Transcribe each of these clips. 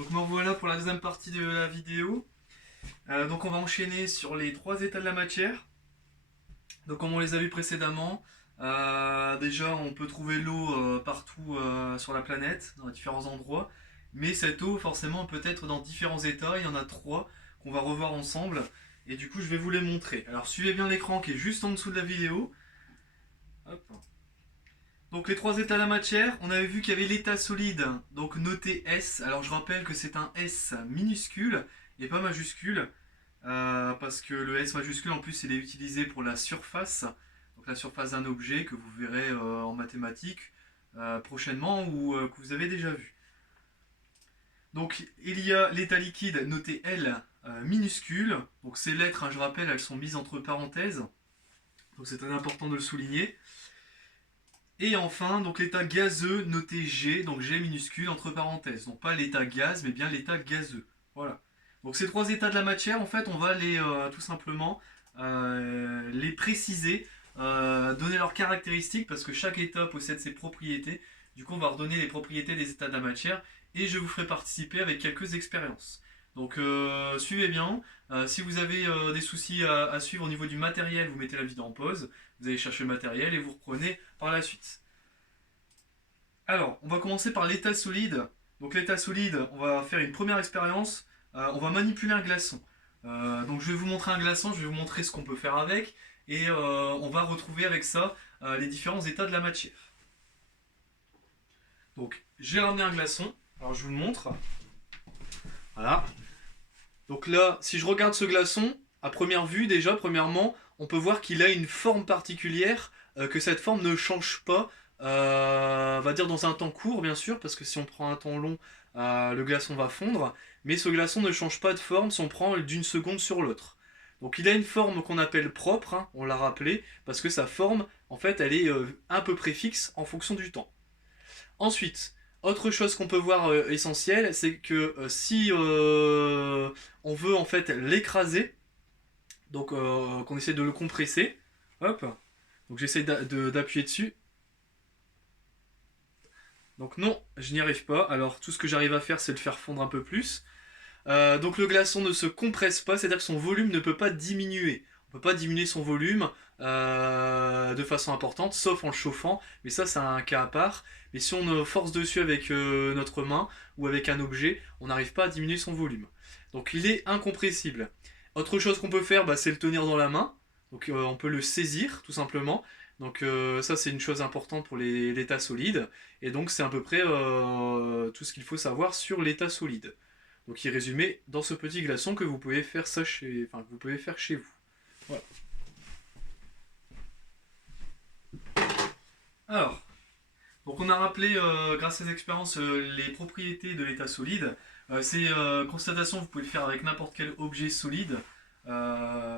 Donc me revoilà pour la deuxième partie de la vidéo. Donc on va enchaîner sur les trois états de la matière. Donc comme on les a vus précédemment, déjà on peut trouver l'eau partout sur la planète, dans différents endroits. Mais cette eau forcément peut être dans différents états, il y en a trois qu'on va revoir ensemble. Et du coup je vais vous les montrer. Alors suivez bien l'écran qui est juste en dessous de la vidéo. Hop. Donc les trois états de la matière, on avait vu qu'il y avait l'état solide, donc noté S. Alors je rappelle que c'est un S minuscule et pas majuscule, parce que le S majuscule en plus il est utilisé pour la surface, donc la surface d'un objet que vous verrez en mathématiques prochainement ou que vous avez déjà vu. Donc il y a l'état liquide noté L minuscule, donc ces lettres, hein, je rappelle, elles sont mises entre parenthèses, donc c'est très important de le souligner. Et enfin, donc l'état gazeux noté G, donc G minuscule entre parenthèses. Donc pas l'état gaz, mais bien l'état gazeux. Voilà. Donc ces trois états de la matière, en fait, on va les tout simplement les préciser, donner leurs caractéristiques, parce que chaque état possède ses propriétés. Du coup, on va redonner les propriétés des états de la matière, et je vous ferai participer avec quelques expériences. Donc suivez bien. Si vous avez des soucis à suivre au niveau du matériel, vous mettez la vidéo en pause, vous allez chercher le matériel et vous reprenez par la suite. Alors, on va commencer par l'état solide. Donc l'état solide, on va faire une première expérience. On va manipuler un glaçon. Donc je vais vous montrer un glaçon, je vais vous montrer ce qu'on peut faire avec. Et on va retrouver avec ça les différents états de la matière. Donc j'ai ramené un glaçon. Alors je vous le montre. Voilà. Donc là, si je regarde ce glaçon, à première vue déjà, premièrement, on peut voir qu'il a une forme particulière, que cette forme ne change pas, on va dire dans un temps court bien sûr, parce que si on prend un temps long, le glaçon va fondre, mais ce glaçon ne change pas de forme si on prend d'une seconde sur l'autre. Donc il a une forme qu'on appelle propre, hein, on l'a rappelé, parce que sa forme, en fait, elle est un peu fixe en fonction du temps. Ensuite, autre chose qu'on peut voir essentielle, c'est que si on veut en fait l'écraser, donc qu'on essaie de le compresser, hop, donc j'essaie d'appuyer dessus. Donc non, je n'y arrive pas. Alors tout ce que j'arrive à faire, c'est le faire fondre un peu plus. Donc le glaçon ne se compresse pas, c'est-à-dire que son volume ne peut pas diminuer. On ne peut pas diminuer son volume de façon importante, sauf en le chauffant, mais ça c'est un cas à part. Mais si on force dessus avec notre main ou avec un objet, on n'arrive pas à diminuer son volume. Donc il est incompressible. Autre chose qu'on peut faire, bah, c'est le tenir dans la main. Donc on peut le saisir tout simplement. Donc ça c'est une chose importante pour l'état solide. Et donc c'est à peu près tout ce qu'il faut savoir sur l'état solide. Donc il est résumé dans ce petit glaçon que vous pouvez faire ça chez, enfin que vous pouvez faire chez vous. Voilà. Alors, donc on a rappelé grâce à ces expériences les propriétés de l'état solide. Ces constatations vous pouvez le faire avec n'importe quel objet solide,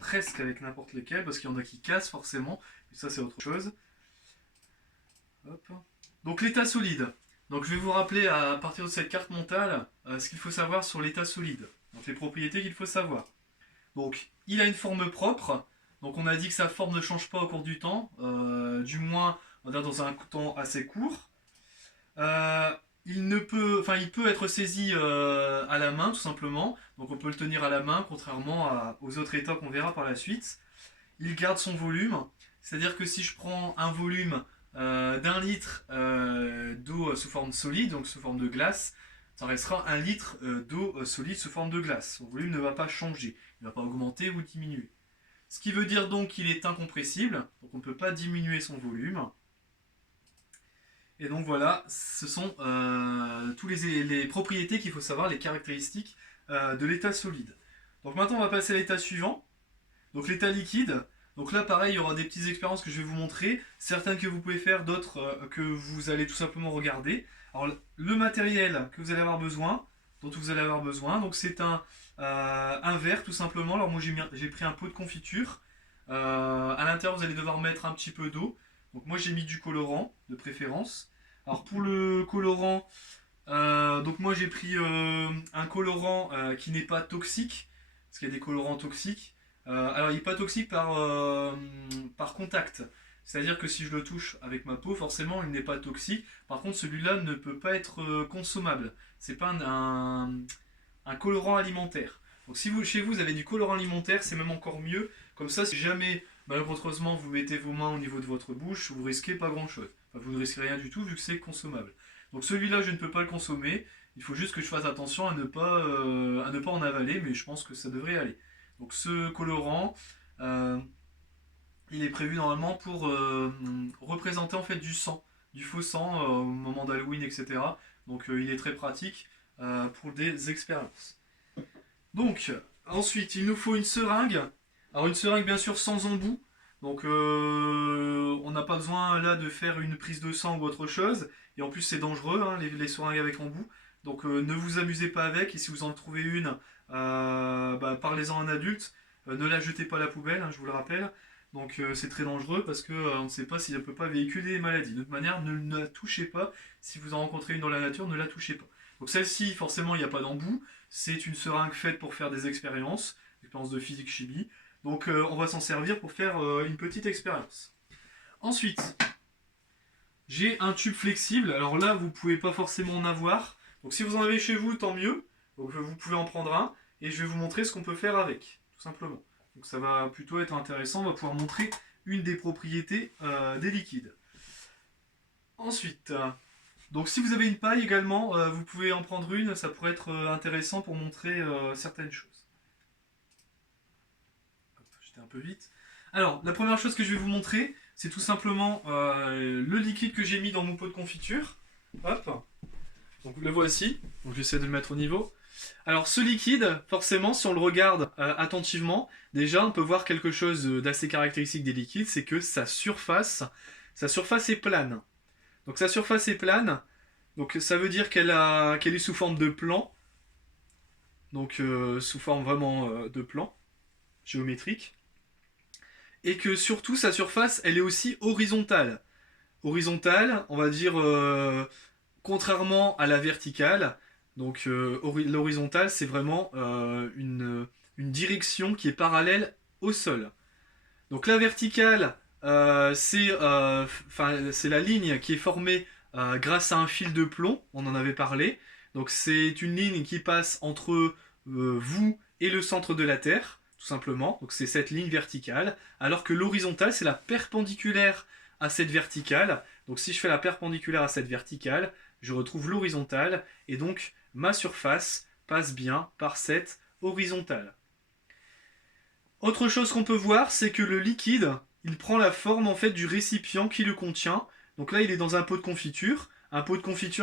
presque avec n'importe lequel, parce qu'il y en a qui cassent forcément, mais ça c'est autre chose. Hop. Donc l'état solide. Donc je vais vous rappeler à partir de cette carte mentale ce qu'il faut savoir sur l'état solide. Donc les propriétés qu'il faut savoir. Donc il a une forme propre. Donc on a dit que sa forme ne change pas au cours du temps, du moins on va dire dans un temps assez court. Euh, il peut être saisi à la main tout simplement. Donc on peut le tenir à la main, contrairement aux autres états qu'on verra par la suite. Il garde son volume, c'est-à-dire que si je prends un volume d'un litre d'eau sous forme solide, donc sous forme de glace, ça restera un litre d'eau solide sous forme de glace. Son volume ne va pas changer, il ne va pas augmenter ou diminuer. Ce qui veut dire donc qu'il est incompressible, donc on ne peut pas diminuer son volume. Et donc voilà, ce sont tous les propriétés qu'il faut savoir, les caractéristiques de l'état solide. Donc maintenant on va passer à l'état suivant, donc l'état liquide. Donc là pareil, il y aura des petites expériences que je vais vous montrer, certaines que vous pouvez faire, d'autres que vous allez tout simplement regarder. Alors le matériel que vous allez avoir besoin, dont vous allez avoir besoin, donc c'est un verre tout simplement. Alors moi j'ai pris un pot de confiture. À l'intérieur vous allez devoir mettre un petit peu d'eau. Donc moi j'ai mis du colorant de préférence. Alors pour le colorant, donc moi j'ai pris un colorant qui n'est pas toxique, parce qu'il y a des colorants toxiques. Alors il n'est pas toxique par contact, C'est-à-dire que si je le touche avec ma peau, forcément, il n'est pas toxique. Par contre, celui-là ne peut pas être consommable. C'est pas un colorant alimentaire. Donc si chez vous, vous avez du colorant alimentaire, c'est même encore mieux. Comme ça, si jamais, malheureusement, vous mettez vos mains au niveau de votre bouche, vous risquez pas grand-chose. Enfin, vous ne risquez rien du tout vu que c'est consommable. Donc celui-là, je ne peux pas le consommer. Il faut juste que je fasse attention à ne pas en avaler, mais je pense que ça devrait aller. Donc ce colorant, euh, il est prévu normalement pour représenter en fait du sang, du faux sang au moment d'Halloween, etc. Donc il est très pratique pour des expériences. Donc ensuite, il nous faut une seringue. Alors une seringue bien sûr sans embout. Donc on n'a pas besoin là de faire une prise de sang ou autre chose. Et en plus c'est dangereux, hein, les seringues avec embout. Donc ne vous amusez pas avec. Et si vous en trouvez une, parlez-en à un adulte. Ne la jetez pas à la poubelle, hein, je vous le rappelle. Donc c'est très dangereux parce qu'on ne sait pas si elle ne peut pas véhiculer des maladies. De toute manière, ne la touchez pas. Si vous en rencontrez une dans la nature, ne la touchez pas. Donc celle-ci, forcément, il n'y a pas d'embout. C'est une seringue faite pour faire des expériences de physique-chimie. Donc on va s'en servir pour faire une petite expérience. Ensuite, j'ai un tube flexible. Alors là, vous ne pouvez pas forcément en avoir. Donc si vous en avez chez vous, tant mieux. Donc vous pouvez en prendre un. Et je vais vous montrer ce qu'on peut faire avec, tout simplement. Donc ça va plutôt être intéressant. On va pouvoir montrer une des propriétés des liquides. Ensuite, donc si vous avez une paille également, vous pouvez en prendre une. Ça pourrait être intéressant pour montrer certaines choses. J'étais un peu vite. Alors, la première chose que je vais vous montrer, c'est tout simplement le liquide que j'ai mis dans mon pot de confiture. Hop. Donc le voici. Donc j'essaie de le mettre au niveau. Alors ce liquide, forcément, si on le regarde attentivement, déjà on peut voir quelque chose d'assez caractéristique des liquides, c'est que sa surface est plane. Donc sa surface est plane, donc ça veut dire qu'elle est sous forme de plan, donc sous forme vraiment de plan géométrique, et que surtout sa surface, elle est aussi horizontale. Horizontale, on va dire, contrairement à la verticale. Donc l'horizontale, c'est vraiment une direction qui est parallèle au sol. Donc la verticale, c'est la ligne qui est formée grâce à un fil de plomb, on en avait parlé. Donc c'est une ligne qui passe entre vous et le centre de la Terre, tout simplement. Donc c'est cette ligne verticale. Alors que l'horizontale, c'est la perpendiculaire à cette verticale. Donc si je fais la perpendiculaire à cette verticale, je retrouve l'horizontale. Et donc ma surface passe bien par cette horizontale. Autre chose qu'on peut voir, c'est que le liquide, il prend la forme en fait du récipient qui le contient. Donc là, il est dans un pot de confiture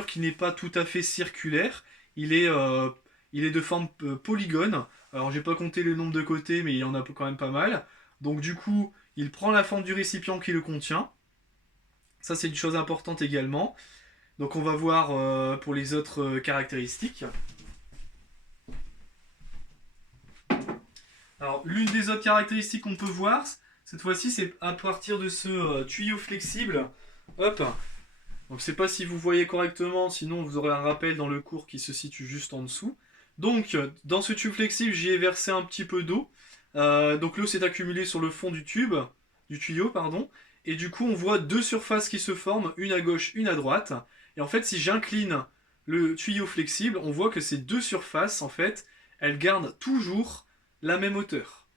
qui n'est pas tout à fait circulaire. Il est de forme polygone. Alors, j'ai pas compté le nombre de côtés, mais il y en a quand même pas mal. Donc du coup, il prend la forme du récipient qui le contient. Ça, c'est une chose importante également. Donc on va voir pour les autres caractéristiques. Alors, l'une des autres caractéristiques qu'on peut voir, cette fois-ci, c'est à partir de ce tuyau flexible. Hop. Donc, je sais pas si vous voyez correctement, sinon vous aurez un rappel dans le cours qui se situe juste en dessous. Donc, dans ce tube flexible, j'y ai versé un petit peu d'eau. Donc, l'eau s'est accumulée sur le fond du tuyau, pardon. Et du coup, on voit deux surfaces qui se forment, une à gauche, une à droite. Et en fait, si j'incline le tuyau flexible, on voit que ces deux surfaces, en fait, elles gardent toujours la même hauteur.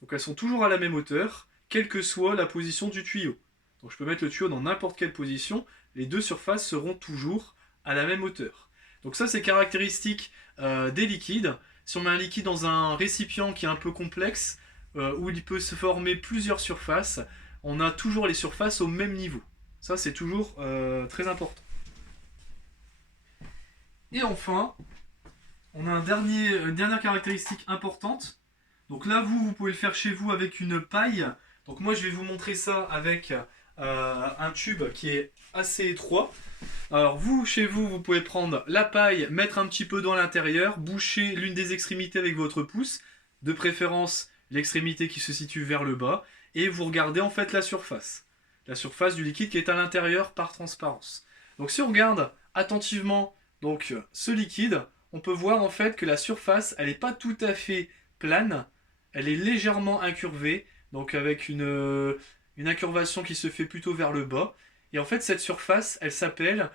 Donc elles sont toujours à la même hauteur, quelle que soit la position du tuyau. Donc je peux mettre le tuyau dans n'importe quelle position, les deux surfaces seront toujours à la même hauteur. Donc ça c'est caractéristique des liquides. Si on met un liquide dans un récipient qui est un peu complexe, où il peut se former plusieurs surfaces, on a toujours les surfaces au même niveau. Ça c'est toujours très important. Et enfin, on a une dernière caractéristique importante. Donc là, vous pouvez le faire chez vous avec une paille. Donc moi, je vais vous montrer ça avec un tube qui est assez étroit. Alors vous, chez vous, vous pouvez prendre la paille, mettre un petit peu d'eau à l'intérieur, boucher l'une des extrémités avec votre pouce, de préférence l'extrémité qui se situe vers le bas, et vous regardez en fait la surface du liquide qui est à l'intérieur par transparence. Donc si on regarde attentivement donc, ce liquide, on peut voir en fait que la surface, elle n'est pas tout à fait plane, elle est légèrement incurvée, donc avec une une incurvation qui se fait plutôt vers le bas. Et en fait, cette surface, elle s'appelle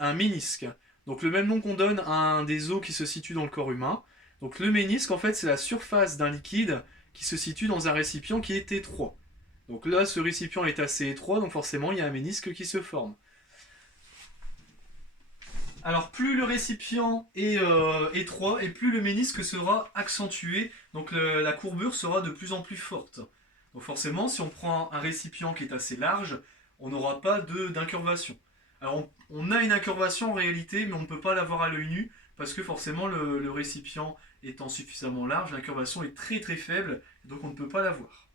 un ménisque. Donc le même nom qu'on donne à un des os qui se situe dans le corps humain. Donc le ménisque, en fait, c'est la surface d'un liquide qui se situe dans un récipient qui est étroit. Donc là, ce récipient est assez étroit, donc forcément, il y a un ménisque qui se forme. Alors plus le récipient est étroit et plus le ménisque sera accentué, donc la courbure sera de plus en plus forte. Donc forcément, si on prend un récipient qui est assez large, on n'aura pas d'incurvation. Alors on a une incurvation en réalité, mais on ne peut pas l'avoir à l'œil nu, parce que forcément le récipient étant suffisamment large, l'incurvation est très très faible, donc on ne peut pas l'avoir.